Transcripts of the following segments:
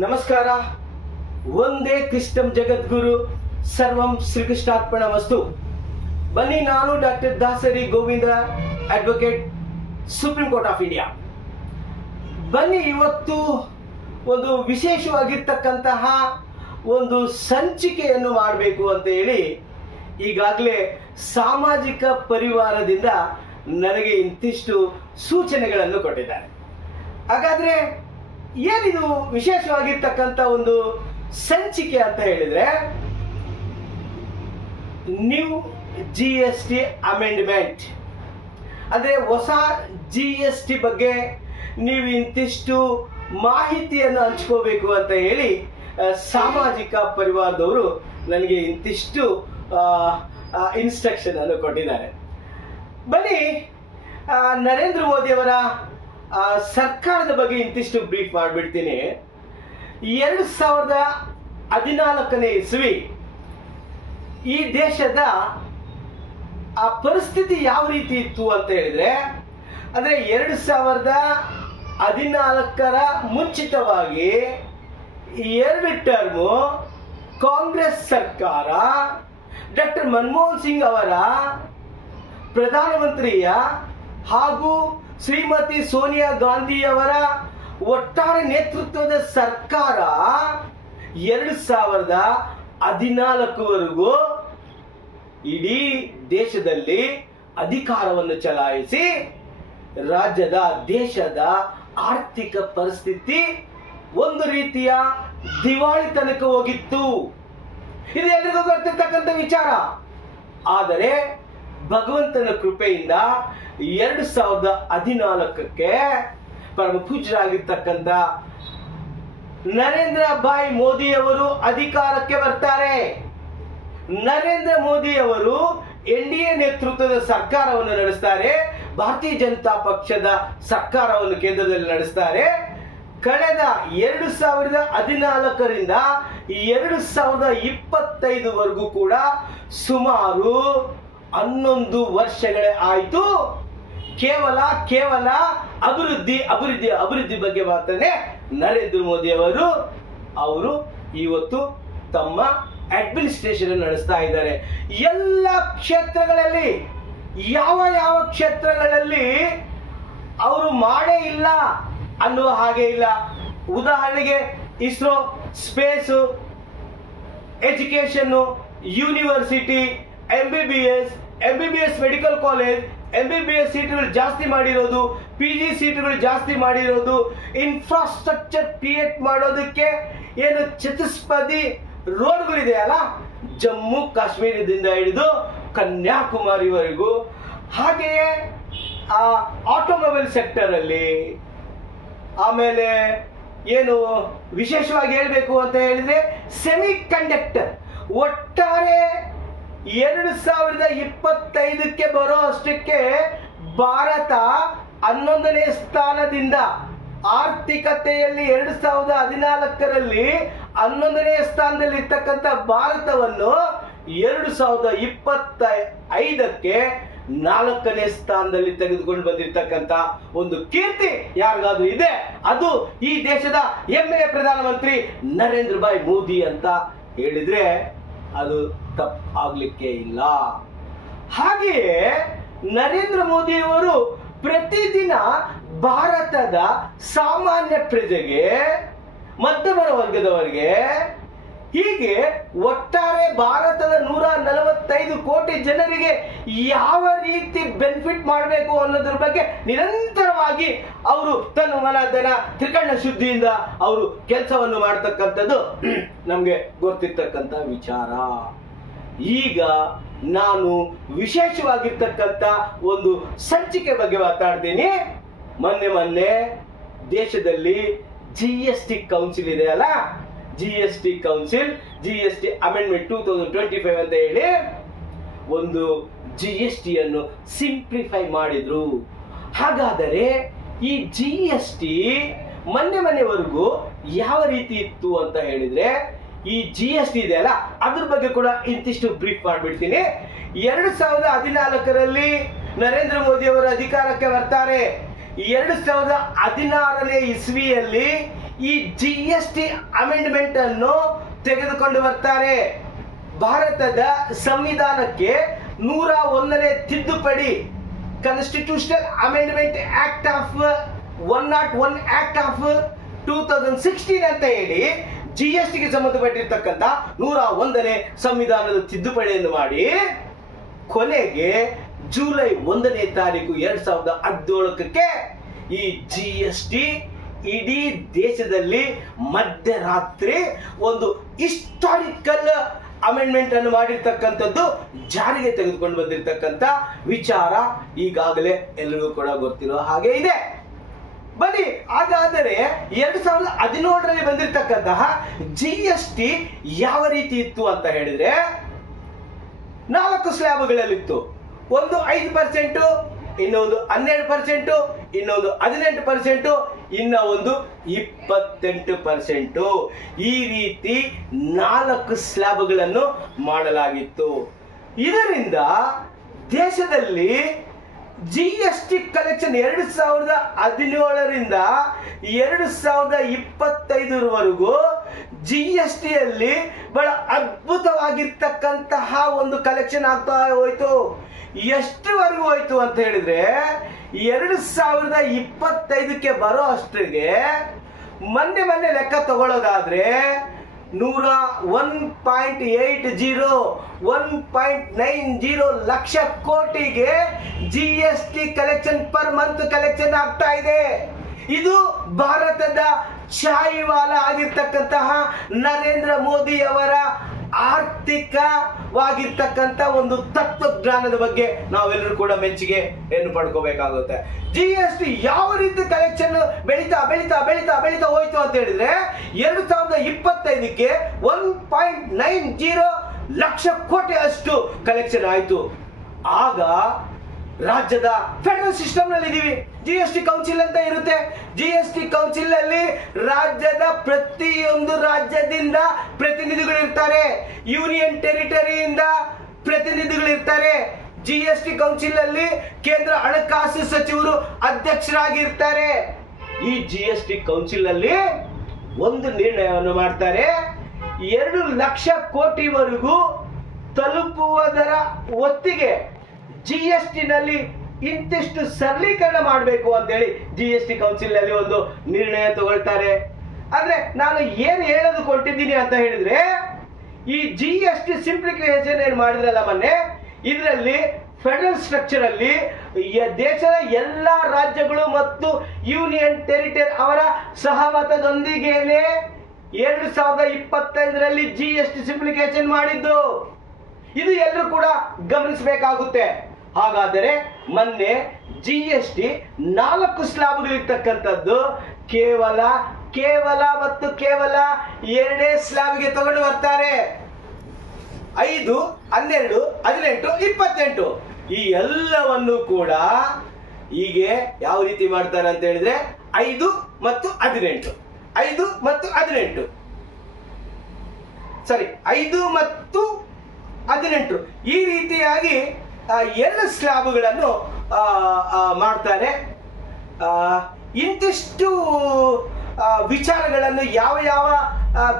ನಮಸ್ಕಾರ. ಒಂದೇ ಕೃಷ್ಣಂ ಜಗದ್ಗುರು ಸರ್ವಂ ಶ್ರೀಕೃಷ್ಣಾರ್ಪಣಮಸ್ತು. ಬನ್ನಿ, ನಾನು doctor Dasari Govinda, advocate, supreme court of India. ಬನ್ನಿ, ಇವತ್ತು ಒಂದು ವಿಶೇಷವಾಗಿರ್ತಕ್ಕಂತಹ ಒಂದು ಸಂಚಿಕೆಯನ್ನು ಮಾಡಬೇಕು ಅಂತ ಹೇಳಿ ಈಗಾಗಲೇ ಸಾಮಾಜಿಕ ಪರಿವಾರದಿಂದ ನನಗೆ ಇಂತಿಷ್ಟು ಸೂಚನೆಗಳನ್ನು ಕೊಟ್ಟಿದ್ದಾರೆ. ಹಾಗಾದ್ರೆ ಏನಿದು ವಿಶೇಷವಾಗಿರ್ತಕ್ಕಂಥ ಒಂದು ಸಂಚಿಕೆ ಅಂತ ಹೇಳಿದ್ರೆ, ನ್ಯೂ GST ಅಮೆಂಡ್ಮೆಂಟ್ ಅಂದರೆ ಹೊಸ GST ಬಗ್ಗೆ ನೀವು ಇಂತಿಷ್ಟು ಮಾಹಿತಿಯನ್ನು ಹಂಚ್ಕೋಬೇಕು ಅಂತ ಹೇಳಿ ಸಾಮಾಜಿಕ ಪರಿವಾರದವರು ನನಗೆ ಇಂತಿಷ್ಟು ಇನ್ಸ್ಟ್ರಕ್ಷನ್ ಅನ್ನು ಕೊಟ್ಟಿದ್ದಾರೆ. ಬನ್ನಿ, ನರೇಂದ್ರ ಮೋದಿಯವರ ಸರ್ಕಾರದ ಬಗ್ಗೆ ಇಂತಿಷ್ಟು ಬ್ರೀಫ್ ಮಾಡಿಬಿಡ್ತೀನಿ. 2014ನೇ ಇಸ್ವಿ ಈ ದೇಶದ ಪರಿಸ್ಥಿತಿ ಯಾವ ರೀತಿ ಇತ್ತು ಅಂತ ಹೇಳಿದ್ರೆ, ಅಂದರೆ 2014ರ ಮುಂಚಿತವಾಗಿ 2 ಟರ್ಮು ಕಾಂಗ್ರೆಸ್ ಸರ್ಕಾರ ಡಾಕ್ಟರ್ ಮನಮೋಹನ್ ಸಿಂಗ್ ಅವರ ಪ್ರಧಾನಮಂತ್ರಿಯ ಹಾಗೂ ಶ್ರೀಮತಿ ಸೋನಿಯಾ ಗಾಂಧಿಯವರ ಒಟ್ಟಾರೆ ನೇತೃತ್ವದ ಸರ್ಕಾರ 2014ವರೆಗೂ ಇಡೀ ದೇಶದಲ್ಲಿ ಅಧಿಕಾರವನ್ನು ಚಲಾಯಿಸಿ ದೇಶದ ಆರ್ಥಿಕ ಪರಿಸ್ಥಿತಿ ಒಂದು ರೀತಿಯ ದಿವಾಳಿತನಕ್ಕೆ ಹೋಗಿತ್ತು. ಇದು ಎಲ್ರಿಗೂ ಗೊತ್ತಿರ್ತಕ್ಕಂಥ ವಿಚಾರ. ಆದರೆ ಭಗವಂತನ ಕೃಪೆಯಿಂದ 2014ಕ್ಕೆ ಪರಮ ಪೂಜ್ಯರಾಗಿರ್ತಕ್ಕಂಥ ನರೇಂದ್ರ ಭಾಯ್ ಮೋದಿ ಅವರು ಅಧಿಕಾರಕ್ಕೆ ಬರ್ತಾರೆ. ನರೇಂದ್ರ ಮೋದಿ ಅವರು NDA ನೇತೃತ್ವದ ಸರ್ಕಾರವನ್ನು ನಡೆಸ್ತಾರೆ. ಭಾರತೀಯ ಜನತಾ ಪಕ್ಷದ ಸರ್ಕಾರವನ್ನು ಕೇಂದ್ರದಲ್ಲಿ ನಡೆಸ್ತಾರೆ. ಕಳೆದ 2014ರಿಂದ 2025ವರೆಗೂ ಕೂಡ ಸುಮಾರು 11 ವರ್ಷಗಳೇ ಆಯಿತು. ಕೇವಲ ಅಭಿವೃದ್ಧಿ ಬಗ್ಗೆ ಮಾತ್ರನೇ ನರೇಂದ್ರ ಮೋದಿ ಅವರು ಇವತ್ತು ತಮ್ಮ ಅಡ್ಮಿನಿಸ್ಟ್ರೇಷನ್ ನಡೆಸ್ತಾ ಇದ್ದಾರೆ. ಎಲ್ಲ ಕ್ಷೇತ್ರಗಳಲ್ಲಿ ಯಾವ ಕ್ಷೇತ್ರಗಳಲ್ಲಿ ಅವರು ಮಾಡೇ ಇಲ್ಲ ಅನ್ನುವ ಹಾಗೆ ಇಲ್ಲ. ಉದಾಹರಣೆಗೆ ISRO, space, education, university, MBBS medical college, MBBS ಸೀಟುಗಳು ಜಾಸ್ತಿ ಮಾಡಿರೋದು, PG ಸೀಟುಗಳು ಜಾಸ್ತಿ ಮಾಡಿರೋದು, ಇನ್ಫ್ರಾಸ್ಟ್ರಕ್ಚರ್ ಕ್ರಿಯೇಟ್ ಮಾಡೋದಕ್ಕೆ ಏನು ಚತುಷ್ಪದಿ ರೋಡ್ಗಳಿದೆಯಲ್ಲ, ಜಮ್ಮು ಕಾಶ್ಮೀರದಿಂದ ಹಿಡಿದು ಕನ್ಯಾಕುಮಾರಿವರೆಗೂ, ಹಾಗೆಯೇ ಆಟೋಮೊಬೈಲ್ ಸೆಕ್ಟರ್ ಅಲ್ಲಿ, ಆಮೇಲೆ ಏನು ವಿಶೇಷವಾಗಿ ಹೇಳಬೇಕು ಅಂತ ಹೇಳಿದ್ರೆ ಸೆಮಿ ಕಂಡಕ್ಟರ್, ಒಟ್ಟಾರೆ 2025ಕ್ಕೆ ಬರೋ ಅಷ್ಟಕ್ಕೆ ಭಾರತ 11ನೇ ಸ್ಥಾನದಿಂದ ಆರ್ಥಿಕತೆಯಲ್ಲಿ 2014ರಲ್ಲಿ 11ನೇ ಸ್ಥಾನದಲ್ಲಿ ಇರ್ತಕ್ಕಂಥ ಭಾರತವನ್ನು 2025ಕ್ಕೆ 4ನೇ ಸ್ಥಾನದಲ್ಲಿ ತೆಗೆದುಕೊಂಡು ಬಂದಿರತಕ್ಕಂಥ ಒಂದು ಕೀರ್ತಿ ಯಾರಿಗಾದ್ರೂ ಇದೆ, ಅದು ಈ ದೇಶದ ಹೆಮ್ಮೆಯ ಪ್ರಧಾನಮಂತ್ರಿ ನರೇಂದ್ರ ಭಾಯ್ ಮೋದಿ ಅಂತ ಹೇಳಿದ್ರೆ ಅದು ತಪ್ಪಾಗ್ಲಿಕ್ಕೆ ಇಲ್ಲ. ಹಾಗೆಯೇ ನರೇಂದ್ರ ಮೋದಿ ಅವರು ಪ್ರತಿದಿನ ಭಾರತದ ಸಾಮಾನ್ಯ ಪ್ರಜೆಗೆ, ಮಧ್ಯಮ ವರ್ಗದವರಿಗೆ, ಹೀಗೆ ಒಟ್ಟಾರೆ ಭಾರತದ 145 ಕೋಟಿ ಜನರಿಗೆ ಯಾವ ರೀತಿ ಬೆನಿಫಿಟ್ ಮಾಡಬೇಕು ಅನ್ನೋದ್ರ ಬಗ್ಗೆ ನಿರಂತರವಾಗಿ ಅವರು ತನ್ನ ಮನಧನ ತ್ರಿಕರಣ ಶುದ್ಧಿಯಿಂದ ಅವರು ಕೆಲಸವನ್ನು ಮಾಡತಕ್ಕಂಥದ್ದು ನಮಗೆ ಗೊತ್ತಿರ್ತಕ್ಕಂಥ ವಿಚಾರ. ಈಗ ನಾನು ವಿಶೇಷವಾಗಿರ್ತಕ್ಕಂಥ ಒಂದು ಸಂಚಿಕೆ ಬಗ್ಗೆ ಮಾತಾಡ್ತೀನಿ. ಮೊನ್ನೆ ದೇಶದಲ್ಲಿ GST ಕೌನ್ಸಿಲ್ ಇದೆ ಅಲ್ಲ, GST ಕೌನ್ಸಿಲ್, GST ಅಮೆಂಡ್ಮೆಂಟ್ 2025 ಅಂತ ಹೇಳಿ ಒಂದು GSTಯನ್ನು ಸಿಂಪ್ಲಿಫೈ ಮಾಡಿದ್ರು. ಹಾಗಾದರೆ ಈ GST ಮೊನ್ನೆವರೆಗೂ ಯಾವ ರೀತಿ ಇತ್ತು ಅಂತ ಹೇಳಿದ್ರೆ, ಈ GST ಇದೆ ಅಲ್ಲ, ಅದ್ರ ಬಗ್ಗೆ ಕೂಡ ಇಂತಿಷ್ಟು ಬ್ರೀಫ್ ಮಾಡಿಬಿಡ್ತೀನಿ. 2014ರಲ್ಲಿ ನರೇಂದ್ರ ಮೋದಿ ಅವರು ಅಧಿಕಾರಕ್ಕೆ ಬರ್ತಾರೆ. 2016ನೇ ಇಸ್ವಿಯಲ್ಲಿ ಈ GST ಅಮೆಂಡ್ಮೆಂಟ್ ಅನ್ನು ತೆಗೆದುಕೊಂಡು ಬರ್ತಾರೆ. ಭಾರತದ ಸಂವಿಧಾನಕ್ಕೆ 101ನೇ ತಿದ್ದುಪಡಿ, constitutional amendment act of 101 act of 2016 ಅಂತ ಹೇಳಿ GST ಗೆ ಸಂಬಂಧಪಟ್ಟಿರ್ತಕ್ಕಂಥ 101ನೇ ಸಂವಿಧಾನದ ತಿದ್ದುಪಡಿಯನ್ನು ಮಾಡಿ ಕೊನೆಗೆ ಜುಲೈ 1ನೇ ತಾರೀಕು 2017ಕ್ಕೆ ಈ GST ಇಡೀ ದೇಶದಲ್ಲಿ ಮಧ್ಯರಾತ್ರಿ ಒಂದು ಹಿಸ್ಟಾರಿಕಲ್ ಅಮೆಂಡ್ಮೆಂಟ್ ಅನ್ನು ಮಾಡಿರ್ತಕ್ಕಂಥದ್ದು, ಜಾರಿಗೆ ತೆಗೆದುಕೊಂಡು ಬಂದಿರತಕ್ಕಂಥ ವಿಚಾರ ಈಗಾಗಲೇ ಎಲ್ಲರಿಗೂ ಕೂಡ ಗೊತ್ತಿರೋ ಹಾಗೆ ಇದೆ. ಬನ್ನಿ, ಹಾಗಾದರೆ 2017ರಲ್ಲಿ ಬಂದಿರತಕ್ಕಂತಹ GST ಯಾವ ರೀತಿ ಇತ್ತು ಅಂತ ಹೇಳಿದ್ರೆ 4 ಸ್ಲ್ಯಾಬ್ಗಳಲ್ಲಿತ್ತು. ಒಂದು 5%, ಇನ್ನೊಂದು 12%, ಇನ್ನೊಂದು 18%, ಇನ್ನ ಒಂದು 28%. ಈ ರೀತಿ 4 ಸ್ಲ್ಯಾಬ್ಗಳನ್ನು ಮಾಡಲಾಗಿತ್ತು. ಇದರಿಂದ ದೇಶದಲ್ಲಿ GST ಕಲೆಕ್ಷನ್ 2017ರಿಂದ 2025ರವರೆಗೂ GST ಅಲ್ಲಿ ಬಹಳ ಅದ್ಭುತವಾಗಿರ್ತಕ್ಕಂತಹ ಒಂದು ಕಲೆಕ್ಷನ್ ಆಗ್ತಾ ಹೋಯ್ತು. ಎಷ್ಟುವರೆಗೂ ಹೋಯ್ತು ಅಂತ ಹೇಳಿದ್ರೆ 2025ಕ್ಕೆ ಬರೋ ಅಷ್ಟರಿಗೆ ಮೊನ್ನೆ ಲೆಕ್ಕ ತಗೊಳ್ಳೋದಾದ್ರೆ 1.90 ಲಕ್ಷ ಕೋಟಿಗೆ GST collection per month collection ಆಗ್ತಾ ಇದೆ. ಇದು ಭಾರತದ ಶಾಹಿವಾಲ ಆಗಿರ್ತಕ್ಕಂತಹ ನರೇಂದ್ರ ಮೋದಿ ಅವರ ಆರ್ಥಿಕವಾಗಿರ್ತಕ್ಕಂಥ ಒಂದು ತತ್ವಜ್ಞಾನದ ಬಗ್ಗೆ ನಾವೆಲ್ಲರೂ ಕೂಡ ಮೆಚ್ಚುಗೆ ಪಡ್ಕೋಬೇಕಾಗುತ್ತೆ. GST ಯಾವ ರೀತಿ ಕಲೆಕ್ಷನ್ ಬೆಳೀತಾ ಹೋಯ್ತು ಅಂತ ಹೇಳಿದ್ರೆ 2025ಕ್ಕೆ 1.90 ಲಕ್ಷ ಕೋಟಿ ಅಷ್ಟು ಕಲೆಕ್ಷನ್ ಆಯ್ತು. ಆಗ ರಾಜ್ಯದ ಫೆಡರಲ್ ಸಿಸ್ಟಮ್ ನಲ್ಲಿ ಇದೀವಿ. GST ಕೌನ್ಸಿಲ್ ಅಂತ ಇರುತ್ತೆ. GST ಕೌನ್ಸಿಲ್ ಅಲ್ಲಿ ರಾಜ್ಯದ ಪ್ರತಿಯೊಂದು ರಾಜ್ಯದಿಂದ ಪ್ರತಿನಿಧಿಗಳು ಇರ್ತಾರೆ, ಯೂನಿಯನ್ ಟೆರಿಟರಿಯಿಂದ ಪ್ರತಿನಿಧಿಗಳು ಇರ್ತಾರೆ. GST ಕೌನ್ಸಿಲ್ ಅಲ್ಲಿ ಕೇಂದ್ರ ಹಣಕಾಸು ಸಚಿವರು ಅಧ್ಯಕ್ಷರಾಗಿರ್ತಾರೆ. ಈ GST ಕೌನ್ಸಿಲ್ ಅಲ್ಲಿ ಒಂದು ನಿರ್ಣಯವನ್ನು ಮಾಡ್ತಾರೆ, 2 ಲಕ್ಷ ಕೋಟಿವರೆಗೂ ತಲುಪುವುದರ ಹೊತ್ತಿಗೆ GST ನಲ್ಲಿ ಇಂತಿಷ್ಟು ಸರಳೀಕರಣ ಮಾಡಬೇಕು ಅಂತೇಳಿ GST ಕೌನ್ಸಿಲ್ ನಲ್ಲಿ ಒಂದು ನಿರ್ಣಯ ತಗೊಳ್ತಾರೆ. ಆದ್ರೆ ನಾನು ಏನು ಹೇಳೋದು ಕೊಟ್ಟಿದ್ದೀನಿ ಅಂತ ಹೇಳಿದ್ರೆ, ಈ GST ಸಿಂಪ್ಲಿಫಿಕೇಶನ್ ಏನು ಮಾಡಿದ್ರಲ್ಲ ಮೊನ್ನೆ, ಇದರಲ್ಲಿ ಫೆಡರಲ್ ಸ್ಟ್ರಕ್ಚರ್ ಅಲ್ಲಿ ದೇಶದ ಎಲ್ಲಾ ರಾಜ್ಯಗಳು ಮತ್ತು ಯೂನಿಯನ್ ಟೆರಿಟರಿ ಅವರ ಸಹಮತದೊಂದಿಗೆನೆ 2025ರಲ್ಲಿ GST ಸಿಂಪ್ಲಿಫಿಕೇಶನ್ ಮಾಡಿದ್ದು. ಇದು ಎಲ್ಲರೂ ಕೂಡ ಗಮನಿಸಬೇಕಾಗುತ್ತೆ. ಹಾಗಾದರೆ ಮೊನ್ನೆ GST 4 ಸ್ಲ್ಯಾಬ್ಗಳಿರ್ತಕ್ಕಂಥದ್ದು ಕೇವಲ 2 ಸ್ಲ್ಯಾಬ್ಗೆ ತಗೊಂಡು ಬರ್ತಾರೆ. 5, 12, 18, 28 ಈ ಎಲ್ಲವನ್ನು ಕೂಡ ಹೀಗೆ ಯಾವ ರೀತಿ ಮಾಡ್ತಾರೆ ಅಂತ ಹೇಳಿದ್ರೆ 5 ಮತ್ತು 18 ಈ ರೀತಿಯಾಗಿ 2 ಸ್ಲ್ಯಾಬ್ಗಳನ್ನು ಮಾಡ್ತಾರೆ. ಇಂತಿಷ್ಟು ವಿಚಾರಗಳನ್ನು ಯಾವ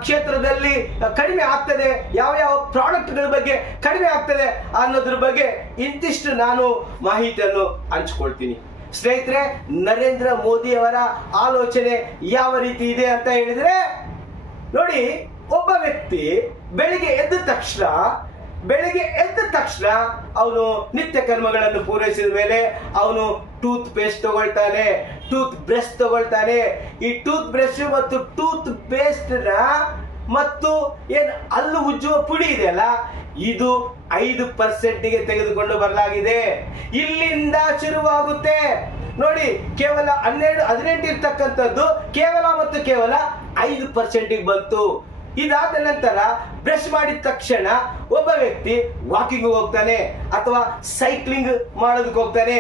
ಕ್ಷೇತ್ರದಲ್ಲಿ ಕಡಿಮೆ ಆಗ್ತದೆ, ಯಾವ ಪ್ರಾಡಕ್ಟ್ಗಳ ಬಗ್ಗೆ ಕಡಿಮೆ ಆಗ್ತದೆ ಅನ್ನೋದ್ರ ಬಗ್ಗೆ ಇಂತಿಷ್ಟು ನಾನು ಮಾಹಿತಿಯನ್ನು ಹಂಚ್ಕೊಳ್ತೀನಿ. ಸ್ನೇಹಿತರೆ, ನರೇಂದ್ರ ಮೋದಿ ಅವರ ಆಲೋಚನೆ ಯಾವ ರೀತಿ ಇದೆ ಅಂತ ಹೇಳಿದ್ರೆ ನೋಡಿ, ಒಬ್ಬ ವ್ಯಕ್ತಿ ಬೆಳಿಗ್ಗೆ ಎದ್ದ ತಕ್ಷಣ ಅವನು ನಿತ್ಯ ಕರ್ಮಗಳನ್ನು ಪೂರೈಸಿದ ಮೇಲೆ ಅವನು ಟೂತ್ ಪೇಸ್ಟ್ ತಗೊಳ್ತಾನೆ, ಟೂತ್ ಬ್ರಷ್ ತಗೊಳ್ತಾನೆ. ಈ ಟೂತ್ ಬ್ರಷ್ ಮತ್ತು ಟೂತ್ ಪೇಸ್ಟ್ ಮತ್ತು ಏನು ಹಲ್ಲು ಉಜ್ಜುವ ಪುಡಿ ಇದೆಯಲ್ಲ, ಇದು 5%ಗೆ ತೆಗೆದುಕೊಂಡು ಬರಲಾಗಿದೆ. ಇಲ್ಲಿಂದ ಶುರುವಾಗುತ್ತೆ ನೋಡಿ. ಕೇವಲ 12, 18 ಇರ್ತಕ್ಕಂಥದ್ದು ಕೇವಲ 5%ಗೆ ಬಂತು. ಇದಾದ ನಂತರ ಬ್ರಷ್ ಮಾಡಿದ ತಕ್ಷಣ ಒಬ್ಬ ವ್ಯಕ್ತಿ ವಾಕಿಂಗ್ ಹೋಗ್ತಾನೆ ಅಥವಾ ಸೈಕ್ಲಿಂಗ್ ಮಾಡೋದಕ್ಕೆ ಹೋಗ್ತಾನೆ.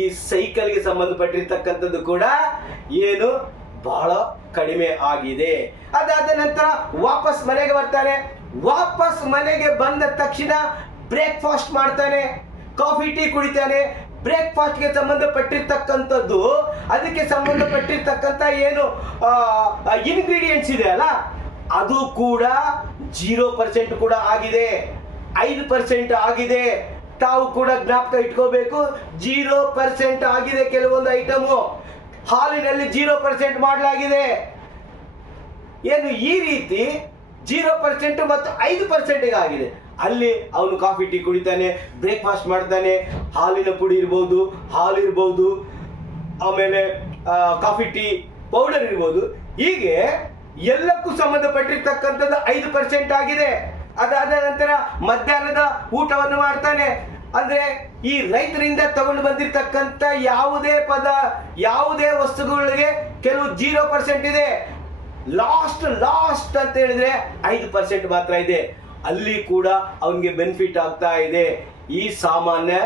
ಈ ಸೈಕಲ್ಗೆ ಸಂಬಂಧಪಟ್ಟಿರ್ತಕ್ಕಂಥದ್ದು ಕೂಡ ಏನು ಬಹಳ ಕಡಿಮೆ ಆಗಿದೆ. ಅದಾದ ನಂತರ ವಾಪಸ್ ಮನೆಗೆ ಬರ್ತಾನೆ. ವಾಪಸ್ ಮನೆಗೆ ಬಂದ ತಕ್ಷಣ ಬ್ರೇಕ್ಫಾಸ್ಟ್ ಮಾಡ್ತಾನೆ, ಕಾಫಿ ಟೀ ಕುಡಿತಾನೆ, ಬ್ರೇಕ್ಫಾಸ್ಟ್ಗೆ ಸಂಬಂಧಪಟ್ಟಿರ್ತಕ್ಕಂಥದ್ದು, ಅದಕ್ಕೆ ಸಂಬಂಧಪಟ್ಟಿರ್ತಕ್ಕಂಥ ಏನು ಇಂಗ್ರೀಡಿಯೆಂಟ್ಸ್ ಇದೆ ಅಲ್ಲ, ಅದು ಕೂಡ 0% ಕೂಡ ಆಗಿದೆ, 5% ಆಗಿದೆ. ತಾವು ಕೂಡ ಜ್ಞಾಪಕ ಇಟ್ಕೋಬೇಕು, 0% ಆಗಿದೆ. ಕೆಲವೊಂದು ಐಟಮು ಹಾಲಿನಲ್ಲಿ 0% ಮಾಡಲಾಗಿದೆ. ಏನು ಈ ರೀತಿ 0% ಮತ್ತು 5% ಆಗಿದೆ. ಅಲ್ಲಿ ಅವನು ಕಾಫಿ ಟೀ ಕುಡಿತಾನೆ, ಬ್ರೇಕ್ಫಾಸ್ಟ್ ಮಾಡ್ತಾನೆ, ಹಾಲಿನ ಪುಡಿ ಇರ್ಬೋದು, ಹಾಲು ಇರ್ಬೋದು, ಆಮೇಲೆ ಕಾಫಿ ಟೀ ಪೌಡರ್ ಇರ್ಬೋದು. ಹೀಗೆ ಎಲ್ಲಕ್ಕೂ ಸಂಬಂಧಪಟ್ಟಿರ್ತಕ್ಕಂಥದ್ದು 5% ಆಗಿದೆ. ಅದಾದ ನಂತರ ಮಧ್ಯಾಹ್ನದ ಊಟವನ್ನು ಮಾಡ್ತಾನೆ. ಅಂದ್ರೆ ಈ ರೈತರಿಂದ ತಗೊಂಡು ಬಂದಿರತಕ್ಕಂಥ ಯಾವುದೇ ವಸ್ತುಗಳಿಗೆ ಕೆಲವು 0% ಇದೆ. ಲಾಸ್ಟ್ ಅಂತ ಹೇಳಿದ್ರೆ 5% ಮಾತ್ರ ಇದೆ. ಅಲ್ಲಿ ಕೂಡ ಅವನಿಗೆ ಬೆನಿಫಿಟ್ ಆಗ್ತಾ ಇದೆ ಈ ಸಾಮಾನ್ಯ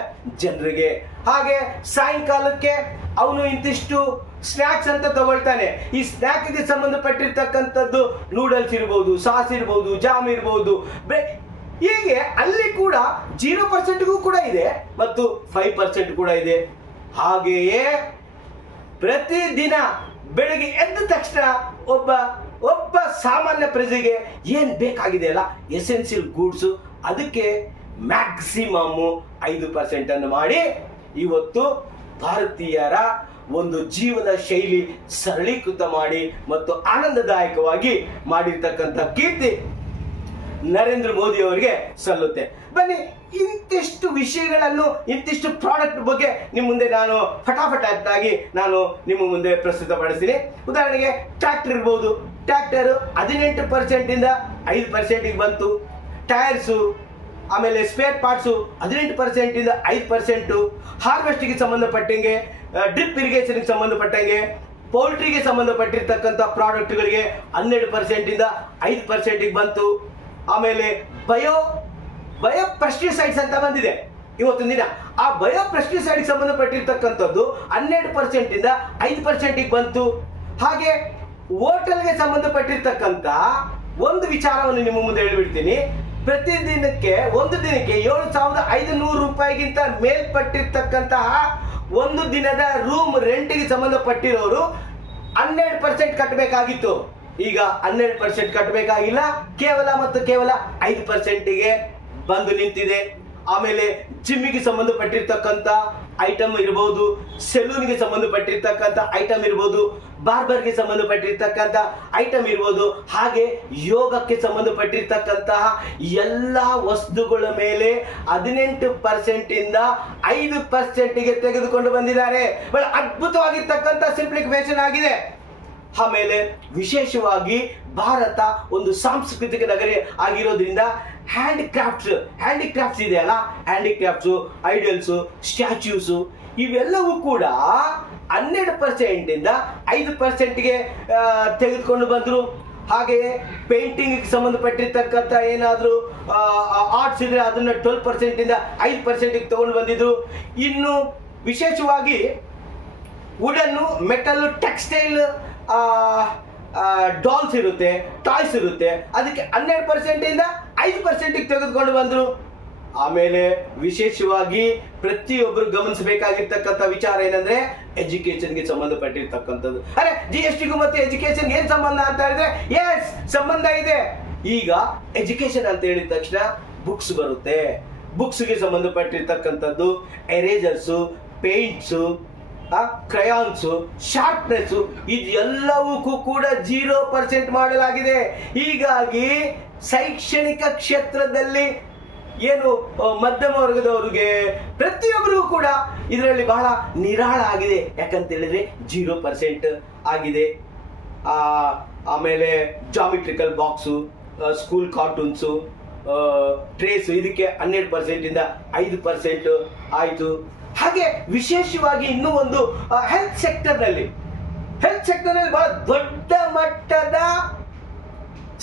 ಜನರಿಗೆ. ಹಾಗೆ ಸಾಯಂಕಾಲಕ್ಕೆ ಅವನು ಇಂತಿಷ್ಟು ಸ್ನ್ಯಾಕ್ಸ್ ಅಂತ ತಗೊಳ್ತಾನೆ. ಈ ಸ್ನ್ಯಾಕ್ಗೆ ಸಂಬಂಧಪಟ್ಟಿರ್ತಕ್ಕಂಥದ್ದು ನೂಡಲ್ಸ್ ಇರ್ಬೋದು, ಸಾಸ್ ಇರ್ಬೋದು, ಜಾಮ್ ಇರ್ಬೋದು, ಹೀಗೆ ಅಲ್ಲಿ ಕೂಡ 0%ಗೂ ಕೂಡ ಇದೆ ಮತ್ತು 5% ಕೂಡ ಇದೆ. ಹಾಗೆಯೇ ಪ್ರತಿದಿನ ಬೆಳಗ್ಗೆ ಎದ್ದ ತಕ್ಷಣ ಒಬ್ಬ ಸಾಮಾನ್ಯ ಪ್ರಜೆಗೆ ಏನ್ ಬೇಕಾಗಿದೆ ಅಲ್ಲ, ಎಸೆನ್ಷಿಯಲ್ ಗೂಡ್ಸ್, ಅದಕ್ಕೆ ಮ್ಯಾಕ್ಸಿಮಮ್ 5% ಅನ್ನು ಮಾಡಿ ಇವತ್ತು ಭಾರತೀಯರ ಒಂದು ಜೀವನ ಶೈಲಿ ಸರಳೀಕೃತ ಮಾಡಿ ಮತ್ತು ಆನಂದದಾಯಕವಾಗಿ ಮಾಡಿರ್ತಕ್ಕಂಥ ಕೀರ್ತಿ ನರೇಂದ್ರ ಮೋದಿ ಅವರಿಗೆ ಸಲ್ಲುತ್ತೆ. ಬನ್ನಿ, ಇಂತಿಷ್ಟು ವಿಷಯಗಳನ್ನು, ಇಂತಿಷ್ಟು ಪ್ರಾಡಕ್ಟ್ ಬಗ್ಗೆ ನಿಮ್ಮ ಮುಂದೆ ನಾನು ಫಟಾಫಟಾಗಿ ನಿಮ್ಮ ಮುಂದೆ ಪ್ರಸ್ತುತಪಡಿಸ್ತೀನಿ. ಉದಾಹರಣೆಗೆ ಟ್ರ್ಯಾಕ್ಟರ್ ಇರ್ಬೋದು. ಟ್ರ್ಯಾಕ್ಟರ್ 18% ಇಂದ 5% ಬಂತು. ಟೈರ್ಸು, ಆಮೇಲೆ ಸ್ಪೇರ್ ಪಾರ್ಟ್ಸು 18% ಇಂದ 5%. ಹಾರ್ವೆಸ್ಟಿಗೆ ಸಂಬಂಧಪಟ್ಟಂಗೆ, ಡ್ರಿಪ್ ಇರಿಗೇಷನ್ಗೆ ಸಂಬಂಧಪಟ್ಟಂಗೆ, ಪೌಲ್ಟ್ರಿಗೆ ಸಂಬಂಧಪಟ್ಟಿರ್ತಕ್ಕಂಥ ಪ್ರಾಡಕ್ಟ್ಗಳಿಗೆ 12% ಇಂದ 5% ಬಂತು. ಆಮೇಲೆ ಬಯೋ ಪೆಸ್ಟಿಸೈಡ್ಸ್ ಅಂತ ಬಂದಿದೆ ಇವತ್ತಿನ ದಿನ. ಆ ಬಯೋ ಪೆಸ್ಟಿಸೈಡ್ ಸಂಬಂಧಪಟ್ಟಿರ್ತಕ್ಕಂಥದ್ದು 12% ಇಂದ 5% ಬಂತು. ಹಾಗೆ ಹೋಟೆಲ್ಗೆ ಸಂಬಂಧಪಟ್ಟಿರ್ತಕ್ಕಂಥ ಒಂದು ವಿಚಾರವನ್ನು ನಿಮ್ಮ ಮುಂದೆ ಹೇಳಿಬಿಡ್ತೀನಿ. ಒಂದು ದಿನಕ್ಕೆ 7,500 ರೂಪಾಯಿಗಿಂತ ಮೇಲ್ಪಟ್ಟಿರ್ತಕ್ಕಂತಹ ಒಂದು ದಿನದ ರೂಮ್ ರೆಂಟ್ಗೆ ಸಂಬಂಧಪಟ್ಟಿರೋರು 12% ಕಟ್ಟಬೇಕಾಗಿತ್ತು. ಈಗ 12% ಕಟ್ಟಬೇಕಾಗಿಲ್ಲ, ಕೇವಲ 5%ಗೆ ಬಂದು ನಿಂತಿದೆ. ಆಮೇಲೆ ಜಿಮ್ಮಿಗೆ ಸಂಬಂಧಪಟ್ಟಿರ್ತಕ್ಕಂಥ ಐಟಮ್ ಇರ್ಬೋದು, ಸೆಲೂನ್ಗೆ ಸಂಬಂಧಪಟ್ಟಿರ್ತಕ್ಕಂಥ ಐಟಮ್ ಇರ್ಬೋದು, ಬಾರ್ಬರ್ಗೆ ಸಂಬಂಧಪಟ್ಟಿರ್ತಕ್ಕಂಥ ಐಟಮ್ ಇರ್ಬೋದು, ಹಾಗೆ ಯೋಗಕ್ಕೆ ಸಂಬಂಧಪಟ್ಟಿರ್ತಕ್ಕಂತಹ ಎಲ್ಲ ವಸ್ತುಗಳ ಮೇಲೆ 18% ಇಂದ 5%ಗೆ ತೆಗೆದುಕೊಂಡು ಬಂದಿದ್ದಾರೆ. ಬಹಳ ಅದ್ಭುತವಾಗಿರ್ತಕ್ಕಂಥ ಸಿಂಪ್ಲಿಫಿಕೇಶನ್ ಆಗಿದೆ. ಆಮೇಲೆ ವಿಶೇಷವಾಗಿ ಭಾರತ ಒಂದು ಸಾಂಸ್ಕೃತಿಕ ನಗರಿ ಆಗಿರೋದ್ರಿಂದ ಹ್ಯಾಂಡಿಕ್ರಾಫ್ಟ್ಸ್ ಇದೆಯಲ್ಲ, ಹ್ಯಾಂಡಿಕ್ರಾಫ್ಟ್ಸು, ಐಡಲ್ಸು, ಸ್ಟ್ಯಾಚ್ಯೂಸು, ಇವೆಲ್ಲವೂ ಕೂಡ 12% ಇಂದ 5%ಗೆ ತೆಗೆದುಕೊಂಡು ಬಂದರು. ಹಾಗೆಯೇ ಪೇಂಟಿಂಗ್ ಸಂಬಂಧಪಟ್ಟಿರ್ತಕ್ಕಂಥ ಏನಾದರೂ ಆರ್ಟ್ಸ್ ಇದ್ರೆ ಅದನ್ನ 12% ಇಂದ 5%ಗೆ ತಗೊಂಡು ಬಂದಿದ್ರು. ಇನ್ನು ವಿಶೇಷವಾಗಿ ವುಡನ್ನು, ಮೆಟಲ್, ಟೆಕ್ಸ್ಟೈಲ್ ಡಾಲ್ಸ್ ಇರುತ್ತೆ, ಟಾಯ್ಸ್ ಇರುತ್ತೆ, ಅದಕ್ಕೆ 12% ಇಂದ 5%ಗೆ ತೆಗೆದುಕೊಂಡು ಬಂದರು. ಆಮೇಲೆ ವಿಶೇಷವಾಗಿ ಪ್ರತಿಯೊಬ್ಬರು ಗಮನಿಸಬೇಕಾಗಿರ್ತಕ್ಕಂಥ ವಿಚಾರ ಏನಂದ್ರೆ ಎಜುಕೇಶನ್ಗೆ ಸಂಬಂಧಪಟ್ಟಿರ್ತಕ್ಕಂಥದ್ದು. ಅರೆ, GSTಗೂ ಮತ್ತು ಎಜುಕೇಶನ್ ಏನ್ ಸಂಬಂಧ ಅಂತ ಹೇಳಿದ್ರೆ, ಎಸ್, ಸಂಬಂಧ ಇದೆ. ಈಗ ಎಜುಕೇಶನ್ ಅಂತ ಹೇಳಿದ ತಕ್ಷಣ ಬುಕ್ಸ್ ಬರುತ್ತೆ. ಬುಕ್ಸ್ಗೆ ಸಂಬಂಧಪಟ್ಟಿರ್ತಕ್ಕಂಥದ್ದು ಎರೇಜರ್ಸು, ಪೇಂಟ್ಸು, ಕ್ರಯಾನ್ಸು, ಶಾರ್ಪ್ನೆಸ್ಸು, ಇದೆಲ್ಲವಕ್ಕೂ ಕೂಡ 0% ಮಾಡಲಾಗಿದೆ. ಹೀಗಾಗಿ ಶೈಕ್ಷಣಿಕ ಕ್ಷೇತ್ರದಲ್ಲಿ ಏನು ಮಧ್ಯಮ ವರ್ಗದವರಿಗೆ ಪ್ರತಿಯೊಬ್ಬರಿಗೂ ಕೂಡ ಇದರಲ್ಲಿ ಬಹಳ ನಿರಾಳ ಆಗಿದೆ. ಯಾಕಂತ ಹೇಳಿದ್ರೆ 0% ಆಗಿದೆ. ಆಮೇಲೆ ಜಾಮಿಟ್ರಿಕಲ್ ಬಾಕ್ಸು, ಸ್ಕೂಲ್ ಕಾರ್ಟೂನ್ಸು, ಟ್ರೇಸು, ಇದಕ್ಕೆ 12% ಇಂದ 5% ಆಯಿತು. ಹಾಗೆ ವಿಶೇಷವಾಗಿ ಇನ್ನೂ ಒಂದು ಹೆಲ್ತ್ ಸೆಕ್ಟರ್ನಲ್ಲಿ ಬಹಳ ದೊಡ್ಡ ಮಟ್ಟದ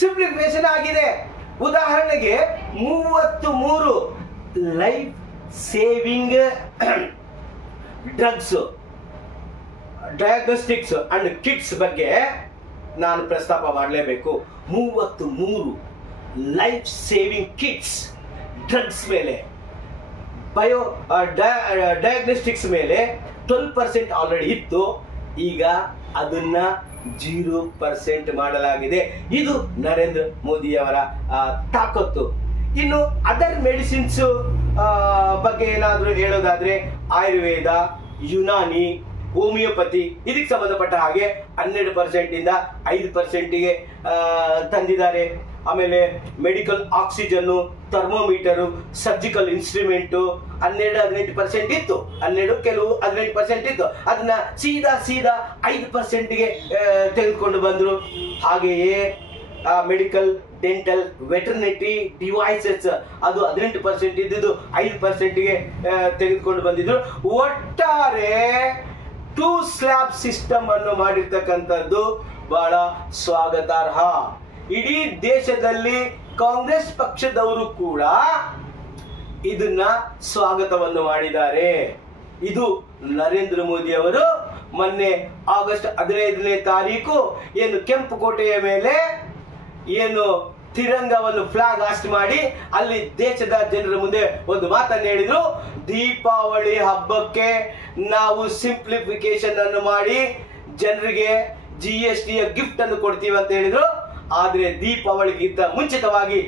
ಸಿಂಪ್ಲಿಫಿಕೇಶನ್ ಆಗಿದೆ. ಉದಾಹರಣೆಗೆ 33 life saving drugs, diagnostics and kits ಬಗ್ಗೆ ನಾನು ಪ್ರಸ್ತಾಪ ಮಾಡಲೇಬೇಕು. 33 ಲೈಫ್ ಸೇವಿಂಗ್ ಕಿಟ್ಸ್ ಡ್ರಗ್ಸ್ ಮೇಲೆ ಡಯಾಗ್ನೋಸ್ಟಿಕ್ಸ್ ಮೇಲೆ 12% ಆಲ್ರೆಡಿ ಇತ್ತು. ಈಗ ಅದನ್ನ 0% ಮಾಡಲಾಗಿದೆ. ಇದು ನರೇಂದ್ರ ಮೋದಿಯವರ ತಾಕತ್ತು. ಇನ್ನು ಅದರ್ ಮೆಡಿಸಿನ್ಸ್ ಬಗ್ಗೆ ಏನಾದರೂ ಹೇಳೋದಾದ್ರೆ ಆಯುರ್ವೇದ, ಯುನಾನಿ, ಹೋಮಿಯೋಪತಿ ಇದಕ್ಕೆ ಸಂಬಂಧಪಟ್ಟ ಹಾಗೆ 12% ಇಂದ 5%ಗೆ ತಂದಿದ್ದಾರೆ. ಆಮೇಲೆ ಮೆಡಿಕಲ್ ಆಕ್ಸಿಜನ್, ಥರ್ಮೋಮೀಟರು, ಸರ್ಜಿಕಲ್ ಇನ್ಸ್ಟ್ರೂಮೆಂಟು 12-18% ಇತ್ತು. 12 ಕೆಲವು 18% ಇತ್ತು. ಅದನ್ನ ಸೀದಾ 5%ಗೆ ತೆಗೆದುಕೊಂಡು ಬಂದರು. ಹಾಗೆಯೇ ಮೆಡಿಕಲ್, ಡೆಂಟಲ್, ವೆಟರ್ನಿಟಿ ಡಿವೈಸಸ್ ಅದು 18% ಇದ್ದಿದ್ದು 5%ಗೆ ತೆಗೆದುಕೊಂಡು ಬಂದಿದ್ರು. ಒಟ್ಟಾರೆ 2 ಸ್ಲ್ಯಾಬ್ ಸಿಸ್ಟಮ್ ಅನ್ನು ಮಾಡಿರ್ತಕ್ಕಂಥದ್ದು ಬಹಳ ಸ್ವಾಗತಾರ್ಹ. ಇಡೀ ದೇಶದಲ್ಲಿ ಕಾಂಗ್ರೆಸ್ ಪಕ್ಷದವರು ಕೂಡ ಇದನ್ನ ಸ್ವಾಗತವನ್ನು ಮಾಡಿದ್ದಾರೆ. ಇದು ನರೇಂದ್ರ ಮೋದಿ ಅವರು ಮೊನ್ನೆ ಆಗಸ್ಟ್ 15ನೇ ತಾರೀಕು ಏನು ಕೆಂಪುಕೋಟೆಯ ಮೇಲೆ ಏನು ತಿರಂಗವನ್ನು ಫ್ಲಾಗ್ ಹಾಸ್ಟ್ ಮಾಡಿ ಅಲ್ಲಿ ದೇಶದ ಜನರ ಮುಂದೆ ಒಂದು ಮಾತನ್ನು ಹೇಳಿದ್ರು. ದೀಪಾವಳಿ ಹಬ್ಬಕ್ಕೆ ನಾವು ಸಿಂಪ್ಲಿಫಿಕೇಶನ್ ಅನ್ನು ಮಾಡಿ ಜನರಿಗೆ GST ಗಿಫ್ಟ್ ಅನ್ನು ಕೊಡ್ತೀವಿ ಅಂತ ಹೇಳಿದ್ರು. ಆದ್ರೆ ದೀಪಾವಳಿಗಿಂತ ಮುಂಚಿತವಾಗಿ,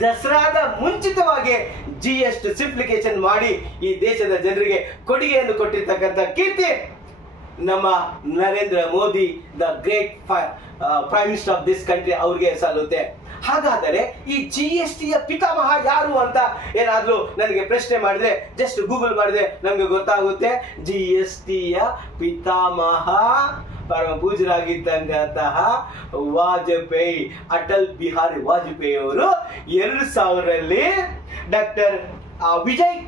ದಸರಾದ ಮುಂಚಿತವಾಗಿ GST ಸಿಂಪ್ಲಿಫಿಕೇಶನ್ ಮಾಡಿ ಈ ದೇಶದ ಜನರಿಗೆ ಕೊಡುಗೆಯನ್ನು ಕೊಟ್ಟಿರ್ತಕ್ಕಂಥ ಕೀರ್ತಿ ನಮ್ಮ Narendra Modi, the great prime minister of this country, ಅವ್ರಿಗೆ ಸಲ್ಲುತ್ತೆ. ಹಾಗಾದರೆ ಈ GST ಪಿತಾಮಹ ಯಾರು ಅಂತ ಏನಾದ್ರೂ ನನಗೆ ಪ್ರಶ್ನೆ ಮಾಡಿದ್ರೆ ಜಸ್ಟ್ ಗೂಗಲ್ ಮಾಡಿದ್ರೆ ನಮ್ಗೆ ಗೊತ್ತಾಗುತ್ತೆ. GST ಪಿತಾಮಹ ಪರಮ ಪೂಜ್ಯರಾಗಿದ್ದಂತಹ ವಾಜಪೇಯಿ, ಅಟಲ್ ಬಿಹಾರಿ ವಾಜಪೇಯಿ ಅವರು 2000ರಲ್ಲಿ ಡಾಕ್ಟರ್ ವಿಜಯ್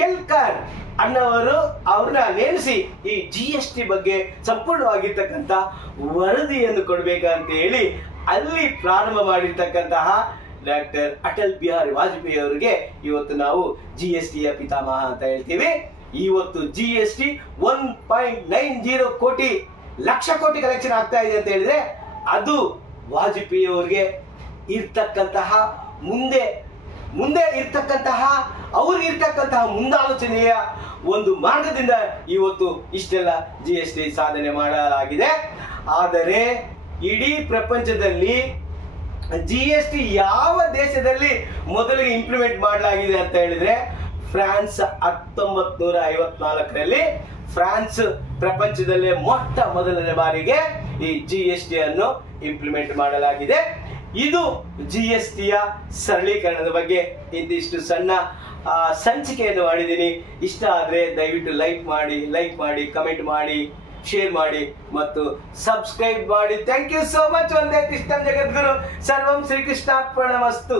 ಕೆಲ್ಕರ್ ಅನ್ನವರು ಅವ್ರನ್ನ ನೇಮಿಸಿ ಈ GST ಬಗ್ಗೆ ಸಂಪೂರ್ಣವಾಗಿರ್ತಕ್ಕಂಥ ವರದಿಯನ್ನು ಕೊಡ್ಬೇಕಂತ ಹೇಳಿ ಅಲ್ಲಿ ಪ್ರಾರಂಭ ಮಾಡಿರ್ತಕ್ಕಂತಹ ಡಾಕ್ಟರ್ ಅಟಲ್ ಬಿಹಾರಿ ವಾಜಪೇಯಿ ಅವರಿಗೆ ಇವತ್ತು ನಾವು GST ಪಿತಾಮಹ ಅಂತ ಹೇಳ್ತೀವಿ. ಇವತ್ತು GST 1.90 ಲಕ್ಷ ಕೋಟಿ ಕಲೆಕ್ಷನ್ ಆಗ್ತಾ ಇದೆ ಅಂತ ಹೇಳಿದ್ರೆ ಅದು ವಾಜಪೇಯಿ ಅವರಿಗೆ ಇರ್ತಕ್ಕಂತಹ ಮುಂದೆ ಇರ್ತಕ್ಕಂತಹ ಅವ್ರಿಗೆ ಇರ್ತಕ್ಕಂತಹ ಮುಂದಾಲೋಚನೆಯ ಒಂದು ಮಾರ್ಗದಿಂದ ಇವತ್ತು ಇಷ್ಟೆಲ್ಲ GST ಸಾಧನೆ ಮಾಡಲಾಗಿದೆ. ಆದರೆ ಇಡೀ ಪ್ರಪಂಚದಲ್ಲಿ GST ಯಾವ ದೇಶದಲ್ಲಿ ಮೊದಲಿಗೆ ಇಂಪ್ಲಿಮೆಂಟ್ ಮಾಡಲಾಗಿದೆ ಅಂತ ಹೇಳಿದ್ರೆ ಫ್ರಾನ್ಸ್ 1954ರಲ್ಲಿ ಫ್ರಾನ್ಸ್ ಪ್ರಪಂಚದಲ್ಲೇ ಮೊದಲನೇ ಬಾರಿಗೆ ಈ GST ಅನ್ನು ಇಂಪ್ಲಿಮೆಂಟ್ ಮಾಡಲಾಗಿದೆ. ಇದು GST ಸರಳೀಕರಣದ ಬಗ್ಗೆ ಇಂದಿಷ್ಟು ಸಣ್ಣ ಸಂಚಿಕೆಯನ್ನು ಮಾಡಿದ್ದೀನಿ. ಇಷ್ಟ ಆದರೆ ದಯವಿಟ್ಟು ಲೈಕ್ ಮಾಡಿ, ಕಮೆಂಟ್ ಮಾಡಿ, ಶೇರ್ ಮಾಡಿ ಮತ್ತು ಸಬ್ಸ್ಕ್ರೈಬ್ ಮಾಡಿ. Thank you so much. ಒಂದೇ ಕೃಷ್ಣ ಜಗದ್ಗುರು. ಸರ್ವಂ ಶ್ರೀಕೃಷ್ಣಾರ್ಪಣಮಸ್ತು.